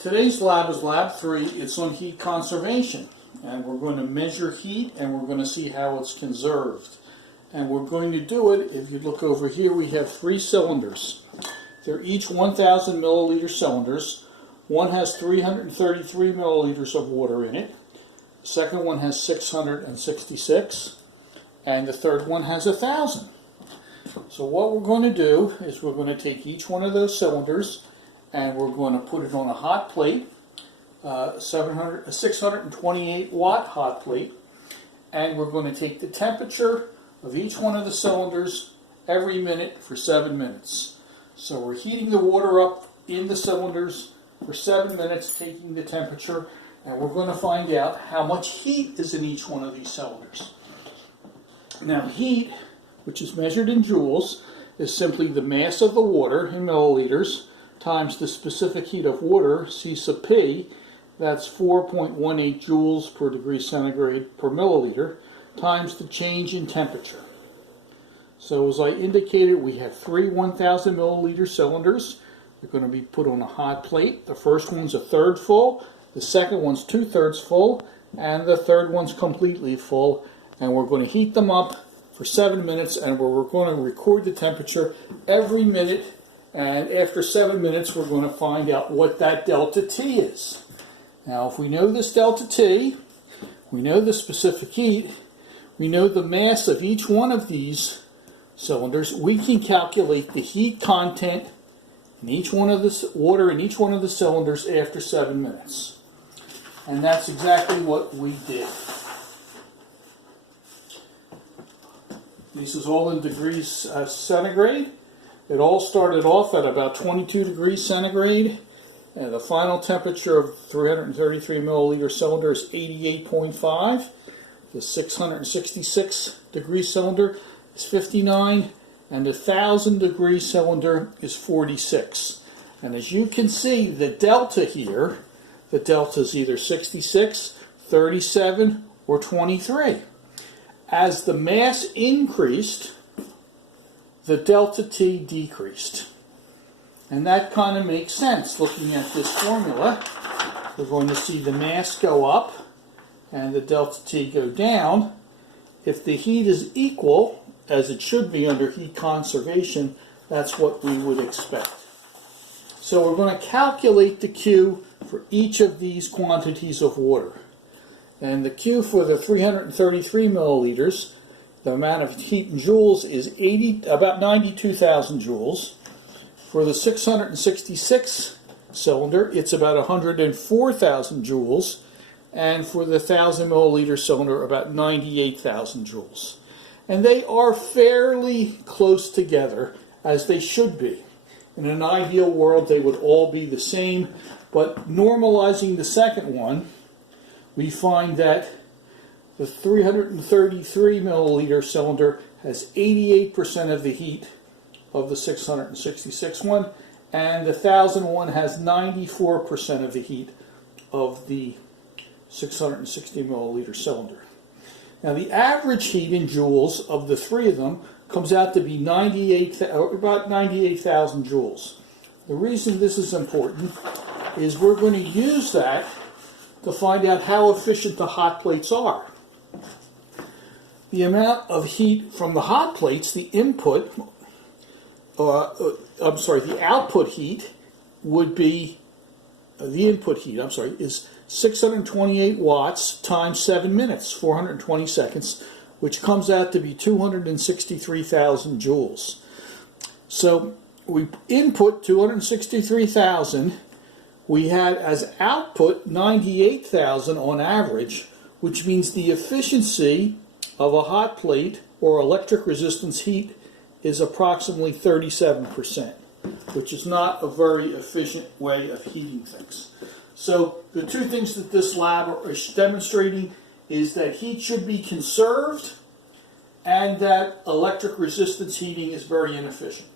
Today's lab is lab 3. It's on heat conservation. And we're going to measure heat and we're going to see how it's conserved. And we're going to do it, if you look over here, we have 3 cylinders. They're each 1,000 milliliter cylinders. One has 333 milliliters of water in it. The second one has 666. And the third one has 1,000. So what we're going to do is we're going to take each one of those cylinders and we're going to put it on a hot plate, a 628 watt hot plate, and we're going to take the temperature of each one of the cylinders every minute for 7 minutes. So we're heating the water up in the cylinders for 7 minutes, taking the temperature, and we're going to find out how much heat is in each one of these cylinders. Now heat, which is measured in joules, is simply the mass of the water in milliliters times the specific heat of water, C sub P, that's 4.18 joules per degree centigrade per milliliter, times the change in temperature. So as I indicated, we have 3 1,000 milliliter cylinders. They're going to be put on a hot plate. The first one's 1/3 full, the second one's 2/3 full, and the third one's completely full. And we're going to heat them up for 7 minutes, and we're going to record the temperature every minute. And after 7 minutes, we're going to find out what that delta T is. Now, if we know this delta T, we know the specific heat, we know the mass of each one of these cylinders, we can calculate the heat content in each one of the water in each one of the cylinders after 7 minutes. And that's exactly what we did. This is all in degrees centigrade. It all started off at about 22 degrees centigrade, and the final temperature of 333 milliliter cylinder is 88.5. The 666 degree cylinder is 59, and the 1,000 degree cylinder is 46. And as you can see, the delta here, the delta is either 66, 37, or 23. As the mass increased, the delta T decreased. And that kind of makes sense. Looking at this formula, we're going to see the mass go up and the delta T go down. If the heat is equal, as it should be under heat conservation, that's what we would expect. So we're going to calculate the Q for each of these quantities of water. And the Q for the 333 milliliters, the amount of heat in joules, is about 92,000 joules. For the 666 cylinder, it's about 104,000 joules. And for the 1,000 milliliter cylinder, about 98,000 joules. And they are fairly close together, as they should be. In an ideal world, they would all be the same. But normalizing the second one, we find that the 333 milliliter cylinder has 88% of the heat of the 666 one, and the 1,000 one has 94% of the heat of the 660 milliliter cylinder. Now the average heat in joules of the 3 of them comes out to be about 98,000 joules. The reason this is important is we're going to use that to find out how efficient the hot plates are. The amount of heat from the hot plates, the output heat would be, is 628 watts times 7 minutes, 420 seconds, which comes out to be 263,000 joules. So we input 263,000, we had as output 98,000 on average, which means the efficiency of a hot plate or electric resistance heat is approximately 37%, which is not a very efficient way of heating things. So the 2 things that this lab is demonstrating is that heat should be conserved and that electric resistance heating is very inefficient.